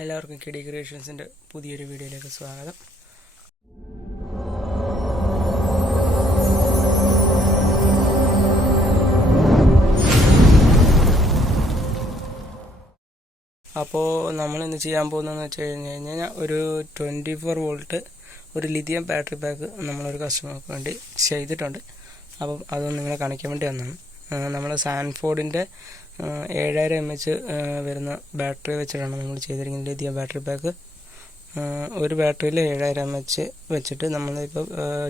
എല്ലാവർക്കും കിഡി ക്രിയേഷൻസിൻ്റെ പുതിയൊരു വീഡിയോയിലേക്ക് സ്വാഗതം. അപ്പോൾ നമ്മളിന്ന് ചെയ്യാൻ പോകുന്നതെന്ന് വെച്ച് കഴിഞ്ഞാൽ ഒരു 24 വോൾട്ട് ഒരു ലിഥിയം ബാറ്ററി പാക്ക് നമ്മളൊരു കസ്റ്റമർക്ക് വേണ്ടി ചെയ്തിട്ടുണ്ട്. അപ്പം അതൊന്ന് നിങ്ങളെ കാണിക്കാൻ വേണ്ടി വന്നതാണ്. നമ്മൾ സാൻഫോർഡിൻ്റെ 7000 mAh വരുന്ന ബാറ്ററി വെച്ചിട്ടാണ് നമ്മൾ ചെയ്തിരിക്കുന്നത് ലിഥിയം ബാറ്ററി പാക്ക്. ഒരു ബാറ്ററിയിൽ 7000 mAh വെച്ചിട്ട് നമ്മളിപ്പോൾ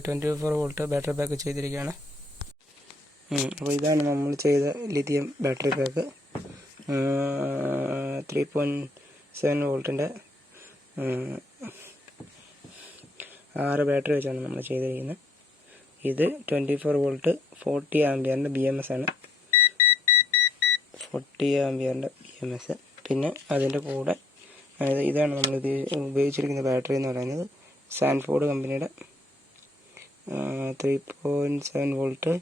24 വോൾട്ട് ബാറ്ററി പാക്ക് ചെയ്തിരിക്കുകയാണ്. അപ്പോൾ ഇതാണ് നമ്മൾ ചെയ്ത ലിഥിയം ബാറ്ററി പാക്ക്. 3.7 വോൾട്ടിൻ്റെ 6 ബാറ്ററി വെച്ചാണ് നമ്മൾ ചെയ്തിരിക്കുന്നത്. ഇത് 24 വോൾട്ട് 40 ആംപിയറിൻ്റെ BMS ആണ്. 40 ആംപിയറിൻ്റെ BMS. പിന്നെ അതിൻ്റെ കൂടെ ഇതാണ് നമ്മൾ ഉപയോഗിച്ചിരിക്കുന്ന ബാറ്ററി എന്ന് പറയുന്നത് സാൻഫോർഡ് കമ്പനിയുടെ 3.7 വോൾട്ട്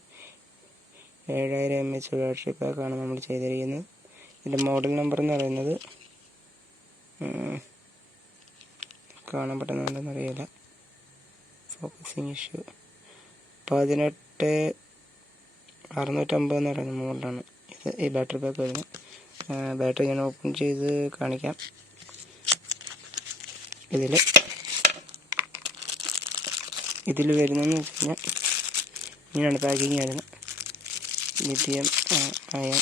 7000 mAh ബാറ്ററി പാക്കാണ് നമ്മൾ ചെയ്തിരിക്കുന്നത്. ഇതിൻ്റെ മോഡൽ നമ്പർ എന്ന് പറയുന്നത് കാണാൻ പറ്റുന്നുണ്ടെന്ന് അറിയില്ല, ഫോക്കസിങ് ഇഷ്യൂ. 18650 എന്ന് പറയുന്ന മോഡലാണ് ഇത് ഈ ബാറ്ററി പാക്ക് വരുന്നത്. ബാറ്ററി ഞാൻ ഓപ്പൺ ചെയ്ത് കാണിക്കാം. ഇതിൽ വരുന്നതെന്ന് വെച്ച് കഴിഞ്ഞാൽ ഇങ്ങനെയാണ് പാക്കിങ് വരുന്നത്. Lithium ion.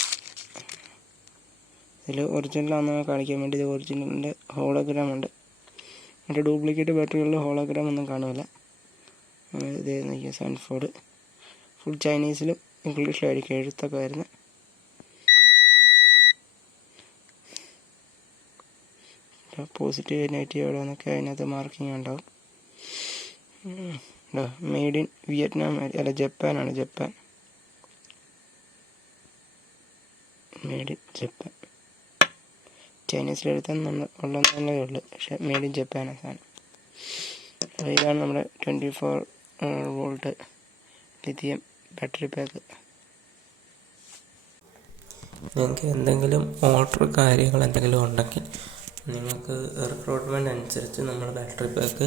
ഇതിൽ ഒറിജിനലാണെന്ന് കാണിക്കാൻ വേണ്ടി ഇത് ഒറിജിനലിൻ്റെ ഹോളോഗ്രാം ഉണ്ട്. മറ്റേ ഡ്യൂപ്ലിക്കേറ്റ് ബാറ്ററികളിൽ ഹോളോഗ്രാം ഒന്നും കാണില്ല. ഇത് നോക്കിയാൽ സാൻഫോർഡ് ഫുൾ ചൈനീസിലും ഇംഗ്ലീഷിലായിരിക്കും എഴുത്തൊക്കെ വരുന്നത്. പോസിറ്റീവ് നെഗറ്റീവ് എവിടെ നിന്നൊക്കെ അതിനകത്ത് മാർക്കിങ് ഉണ്ടാവും. മെയ്ഡ് ഇൻ വിയറ്റ്നാം അല്ല ജപ്പാനാണ്. Made in Japan. ചൈനീസിലെഴുത്താൻ ഉള്ളതല്ലേ ഉള്ളു, പക്ഷെ മെയ്ഡ് ഇൻ ജപ്പാനാണ് സാധനം. അപ്പോൾ ഇതാണ് നമ്മുടെ 24 വോൾട്ട് ലിഥിയം ബാറ്ററി പാക്ക്. നിങ്ങൾക്ക് എന്തെങ്കിലും ഓർഡർ കാര്യങ്ങൾ എന്തെങ്കിലും ഉണ്ടെങ്കിൽ നിങ്ങൾക്ക് റിക്രൂട്ട്മെൻറ്റ് അനുസരിച്ച് നമ്മൾ ബാറ്ററി പാക്ക്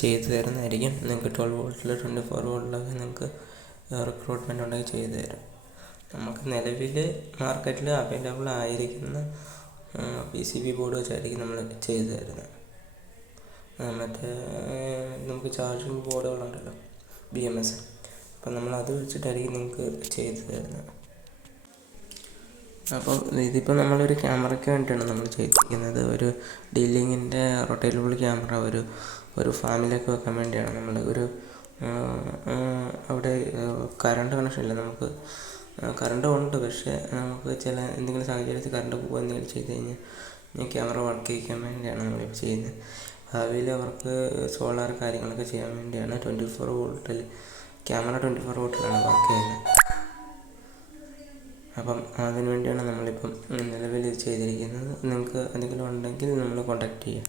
ചെയ്തു തരുന്നതായിരിക്കും. നിങ്ങൾക്ക് 12 വോൾട്ടിൽ 24 വോൾട്ടിലൊക്കെ നിങ്ങൾക്ക് റിക്രൂട്ട്മെൻറ്റ് ഉണ്ടെങ്കിൽ ചെയ്തു തരും. നമുക്ക് നിലവിൽ മാർക്കറ്റിൽ അവൈലബിൾ ആയിരിക്കുന്ന PCB ബോർഡ് വെച്ചായിരിക്കും നമ്മൾ ചെയ്തു തരുന്നത്. മറ്റേ നമുക്ക് ചാർജിങ് ബോർഡുകളുണ്ടല്ലോ BMS, അപ്പം നമ്മളത് വെച്ചിട്ടായിരിക്കും നിങ്ങൾക്ക് ചെയ്തു തരുന്നത്. അപ്പം ഇതിപ്പോൾ നമ്മളൊരു ക്യാമറയ്ക്ക് വേണ്ടിയിട്ടാണ് നമ്മൾ ചെയ്തിരിക്കുന്നത്. ഒരു ഡീലിങ്ങിൻ്റെ റൊട്ടേറ്റബിൾ ക്യാമറ ഒരു ഫാമിലേക്ക് വെക്കാൻ വേണ്ടിയാണ് നമ്മൾ അവിടെ കറണ്ട് കണക്ഷൻ ഇല്ല. നമുക്ക് കറണ്ട് ഉണ്ട്, പക്ഷേ നമുക്ക് ചില എന്തെങ്കിലും സാഹചര്യത്തിൽ കറണ്ട് പോകുക എന്തെങ്കിലും ചെയ്ത് കഴിഞ്ഞാൽ ക്യാമറ വർക്ക് ചെയ്യിക്കാൻ വേണ്ടിയാണ് നമ്മളിപ്പോൾ ചെയ്യുന്നത്. ഭാവിയിൽ അവർക്ക് സോളാർ കാര്യങ്ങളൊക്കെ ചെയ്യാൻ വേണ്ടിയാണ് 24 വോൾട്ടിൽ ക്യാമറ 24 വോൾട്ടിലാണ് വർക്ക് ചെയ്യുന്നത്. അപ്പം അതിനു വേണ്ടിയാണ് നമ്മളിപ്പം നിലവിൽ ചെയ്തിരിക്കുന്നത്. നിങ്ങൾക്ക് എന്തെങ്കിലും ഉണ്ടെങ്കിൽ നമ്മൾ കോൺടാക്റ്റ് ചെയ്യാം.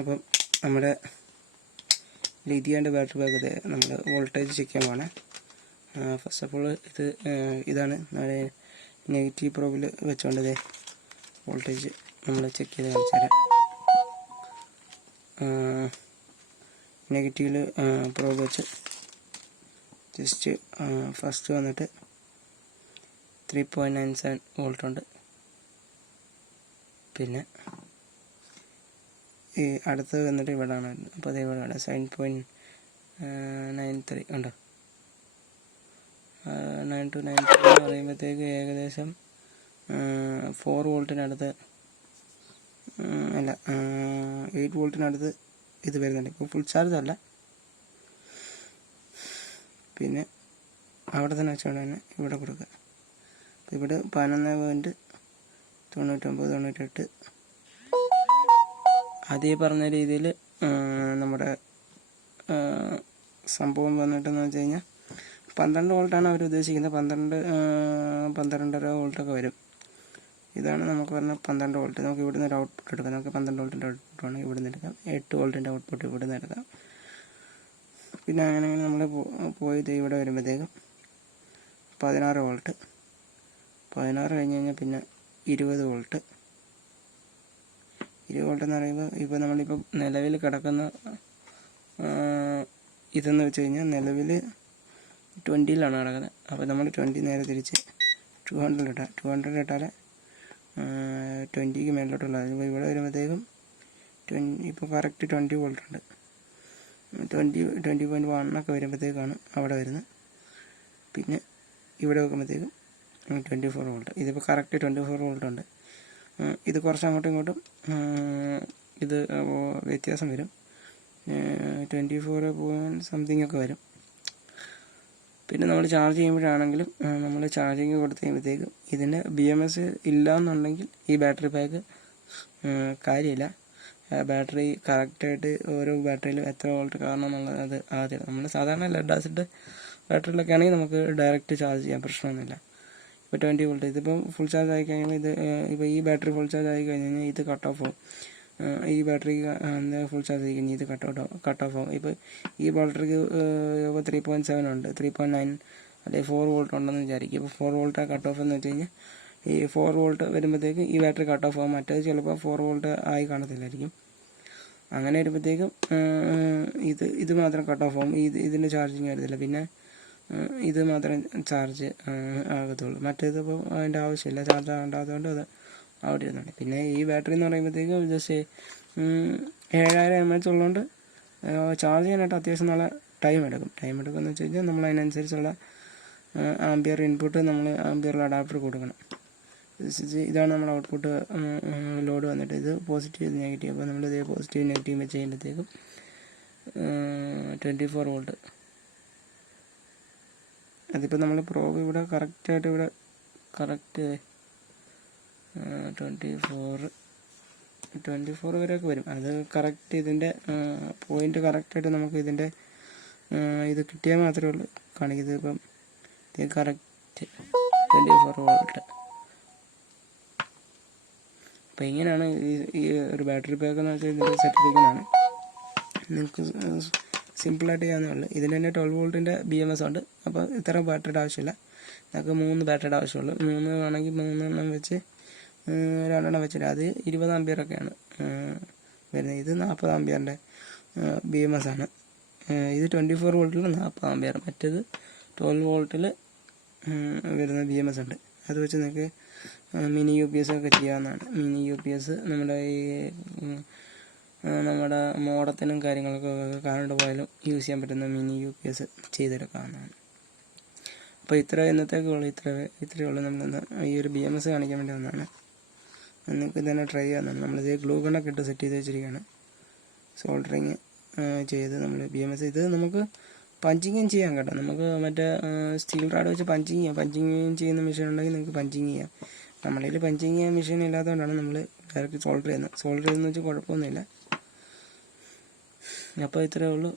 അപ്പം നമ്മുടെ ലിഥിയൻ്റെ ബാറ്ററി പാക്ക് നമ്മൾ വോൾട്ടേജ് ചെക്ക് ചെയ്യാൻ പോകണേ. ഫസ്റ്റ് ഓഫ് ഓൾ ഇതാണ് നമ്മുടെ നെഗറ്റീവ് പ്രോബിൽ വെച്ചുകൊണ്ട് വോൾട്ടേജ് നമ്മൾ ചെക്ക് ചെയ്ത് കാണിച്ചു തരാം. നെഗറ്റീവിൽ പ്രോബ് വെച്ച് ജസ്റ്റ് ഫസ്റ്റ് വന്നിട്ട് 3.97 വോൾട്ട് ഉണ്ട്. പിന്നെ ഈ അടുത്ത് വന്നിട്ട് ഇവിടെയാണ് വരുന്നത്. അപ്പോൾ അത് ഇവിടെയാണ് 7.93 ഉണ്ടോ. 9.93 എന്ന് പറയുമ്പോഴത്തേക്ക് ഏകദേശം 4 വോൾട്ടിനടുത്ത് അല്ല 8 വോൾട്ടിനടുത്ത് ഇത് വരുന്നുണ്ട്. ഇപ്പോൾ ഫുൾ ചാർജ് അല്ല. പിന്നെ അവിടെ തന്നെ വെച്ചുകൊണ്ട് തന്നെ ഇവിടെ കൊടുക്കുക. അപ്പോൾ ഇവിടെ 11.99 അതേ പറഞ്ഞ രീതിയിൽ നമ്മുടെ സംഭവം വന്നിട്ടെന്ന് വെച്ച് കഴിഞ്ഞാൽ 12 വോൾട്ടാണ് അവർ ഉദ്ദേശിക്കുന്നത്. 12.5 വോൾട്ടൊക്കെ വരും. ഇതാണ് നമുക്ക് പറഞ്ഞ 12 വോൾട്ട്. നമുക്ക് ഇവിടുന്ന് ഒരു ഔട്ട്പുട്ട് എടുക്കാം. നമുക്ക് 12 വോൾട്ടിൻ്റെ ഔട്ട്പുട്ട് വേണമെങ്കിൽ ഇവിടുന്ന് എടുക്കാം. 8 വോൾട്ടിൻ്റെ ഔട്ട്പുട്ട് ഇവിടുന്ന് എടുക്കാം. പിന്നെ അങ്ങനെ നമ്മൾ പോയിട്ട് ഇവിടെ വരുമ്പോഴത്തേക്കും 16 വോൾട്ട്. 16 കഴിഞ്ഞ് കഴിഞ്ഞാൽ പിന്നെ 20 വോൾട്ട്. 20 വോൾട്ട് എന്ന് പറയുമ്പോൾ ഇപ്പോൾ നമ്മളിപ്പോൾ നിലവിൽ കിടക്കുന്ന ഇതെന്ന് വെച്ച് കഴിഞ്ഞാൽ നിലവിൽ 20ലാണ് കിടക്കുന്നത്. അപ്പോൾ നമ്മൾ 20 നേരെ തിരിച്ച് 200 ഇട്ടാൽ 200 ഇട്ടാൽ 20ക്ക് മേലോട്ടുള്ള അതിപ്പോൾ ഇവിടെ വരുമ്പോഴത്തേക്കും ഇപ്പോൾ കറക്റ്റ് 20 വോൾട്ട് ഉണ്ട്. 20.1 ഒക്കെ വരുമ്പോഴത്തേക്കാണ് അവിടെ വരുന്നത്. പിന്നെ ഇവിടെ വെക്കുമ്പോഴത്തേക്കും 24 വോൾട്ട്. ഇതിപ്പോൾ കറക്റ്റ് 24 വോൾട്ട് ഉണ്ട്. ഇത് കുറച്ച് അങ്ങോട്ടും ഇങ്ങോട്ടും ഇത് വ്യത്യാസം വരും. 24 ഒക്കെ വരും. പിന്നെ നമ്മൾ ചാർജ് ചെയ്യുമ്പോഴാണെങ്കിലും നമ്മൾ ചാർജിങ് കൊടുത്ത് കഴിയുമ്പോഴത്തേക്കും ഇതിന് BMS ഇല്ല എന്നുണ്ടെങ്കിൽ ഈ ബാറ്ററി പാക്ക് കാര്യമില്ല. ബാറ്ററി കറക്റ്റായിട്ട് ഓരോ ബാറ്ററിയിലും എത്ര വോൾട്ട് കാരണം എന്നുള്ളത് അത് ആദ്യം നമ്മൾ സാധാരണ ലെഡ് ആസിഡ് ബാറ്ററിയിലൊക്കെ ആണെങ്കിൽ നമുക്ക് ഡയറക്റ്റ് ചാർജ് ചെയ്യാം, പ്രശ്നമൊന്നുമില്ല. ഇപ്പോൾ 20 വോൾട്ട് ഇതിപ്പം ഫുൾ ചാർജ് ആയി കഴിയുമ്പോൾ ഇത് ഇപ്പോൾ ഈ ബാറ്ററി ഫുൾ ചാർജ് ആയി കഴിഞ്ഞ് കഴിഞ്ഞാൽ ഇത് കട്ട് ഓഫ് ആവും. ഈ ബാറ്ററി ഫുൾ ചാർജ് ആയി കഴിഞ്ഞാൽ ഇത് കട്ട് ഓഫ് ആവും. ഇപ്പോൾ ഈ ബാറ്ററിക്ക് ഇപ്പോൾ 3.7 ഉണ്ട്, 3.9 അല്ലെങ്കിൽ 4 വോൾട്ട് ഉണ്ടെന്ന് വിചാരിക്കും. ഇപ്പോൾ 4 വോൾട്ട് കട്ട് ഓഫ് എന്ന് വെച്ച് കഴിഞ്ഞാൽ ഈ 4 വോൾട്ട് വരുമ്പോഴത്തേക്ക് ഈ ബാറ്ററി കട്ട് ഓഫ് ആകും. മറ്റേത് ചിലപ്പോൾ 4 വോൾട്ട് ആയി കാണത്തില്ലായിരിക്കും. അങ്ങനെ വരുമ്പോഴത്തേക്കും ഇത് മാത്രം കട്ട് ഓഫ് ആകും. ഇതിൻ്റെ ചാർജിങ് വരത്തില്ല. പിന്നെ ഇത് മാത്രം ചാർജ് ആകത്തുള്ളൂ. മറ്റേതിപ്പോൾ അതിൻ്റെ ആവശ്യമില്ല, ചാർജ് ആകേണ്ടാത്തതുകൊണ്ട് അത് അവിടെ ഇരുന്നുണ്ട്. പിന്നെ ഈ ബാറ്ററി എന്ന് പറയുമ്പോഴത്തേക്കും ജസ്റ്റ് 7000 mAh ഉള്ളതുകൊണ്ട് ചാർജ് ചെയ്യാനായിട്ട് അത്യാവശ്യം നല്ല ടൈം എടുക്കുമെന്ന് വെച്ച് കഴിഞ്ഞാൽ നമ്മൾ അതിനനുസരിച്ചുള്ള ആംപിയർ ഇൻപുട്ട് നമ്മൾ ആംപിയറിൽ അഡാപ്റ്റർ കൊടുക്കണം. ഇതാണ് നമ്മുടെ ഔട്ട്പുട്ട് ലോഡ് വന്നിട്ട് ഇത് പോസിറ്റീവ് ഇത് നെഗറ്റീവ്. അപ്പോൾ നമ്മൾ ഇതേ പോസിറ്റീവ് നെഗറ്റീവ് വെച്ച് കഴിയുമ്പോഴത്തേക്കും 24 വോൾട്ട്. അതിപ്പോൾ നമ്മൾ പ്രോബ് ഇവിടെ കറക്റ്റായിട്ട് ഇവിടെ കറക്റ്റ് 24 വരെയൊക്കെ വരും. അത് കറക്റ്റ് ഇതിൻ്റെ പോയിൻ്റ് കറക്റ്റായിട്ട് നമുക്ക് ഇതിൻ്റെ ഇത് കിട്ടിയാൽ മാത്രമേ ഉള്ളൂ കാണിക്കുന്നത്. ഇപ്പം ഇത് കറക്റ്റ് 24 വോൾട്ട്. അപ്പോൾ ഇങ്ങനെയാണ് ഈ ഒരു ബാറ്ററി പാക്ക് എന്ന് വെച്ചാൽ ഇതിൻ്റെ സെറ്റിലേക്കാണ്. നിങ്ങൾക്ക് സിമ്പിളായിട്ട് ചെയ്യാവുന്നേ ഉള്ളൂ. ഇതിന് തന്നെ 12 വോൾട്ടിൻ്റെ BMS ഉണ്ട്. അപ്പോൾ ഇത്ര ബാറ്ററിയുടെ ആവശ്യമില്ല. നമുക്ക് 3 ബാറ്ററിയുടെ ആവശ്യമുള്ളൂ. 3 ആണെങ്കിൽ 3 എണ്ണം വെച്ച് 2 എണ്ണം വെച്ചിട്ട് അത് 20 ആംപിയറൊക്കെയാണ് വരുന്നത്. ഇത് 40 ആംപിയറിൻ്റെ BMS ആണ്. ഇത് 24 വോൾട്ടിൽ 40 ആംപിയർ, മറ്റേത് 12 വോൾട്ടിൽ വരുന്ന BMS ഉണ്ട്. അത് വെച്ച് നിങ്ങൾക്ക് മിനി UPS ഒക്കെ ചെയ്യാവുന്നതാണ്. മിനി UPS നമ്മുടെ നമ്മുടെ മോഡത്തിനും കാര്യങ്ങൾക്കൊക്കെ കറണ്ട് പോയാലും യൂസ് ചെയ്യാൻ പറ്റുന്ന മിനി UPS ചെയ്തെടുക്കാവുന്നതാണ്. അപ്പോൾ ഇന്നത്തേക്കുള്ളൂ ഇത്രയേ ഉള്ളൂ. നമ്മളിന്ന് ഈ ഒരു BMS കാണിക്കാൻ വേണ്ടി വന്നതാണ്. നിങ്ങൾക്ക് ഇതന്നെ ട്രൈ ചെയ്യാവുന്നതാണ്. നമ്മളിത് ഗ്ലൂ ഗണ്ണൊക്കെ ഇട്ട് സെറ്റ് ചെയ്ത് വെച്ചിരിക്കുകയാണ്. സോൾഡറിങ് ചെയ്ത് നമ്മൾ BMS ഇത് നമുക്ക് പഞ്ചിങ്ങും ചെയ്യാം കേട്ടോ. നമുക്ക് മറ്റേ സ്റ്റീൽ റാഡ് വെച്ച് പഞ്ചിങ് ചെയ്യുന്ന മെഷീൻ ഉണ്ടെങ്കിൽ നിങ്ങൾക്ക് പഞ്ചിങ് ചെയ്യാം. നമ്മളിൽ പഞ്ചിങ് ചെയ്യാൻ മെഷീൻ ഇല്ലാത്തതുകൊണ്ടാണ് നമ്മൾ ഡയറക്റ്റ് സോൾഡർ ചെയ്യുന്നത് വെച്ചാൽ കുഴപ്പമൊന്നുമില്ല. അപ്പോൾ ഇത്രയേ ഉള്ളൂ.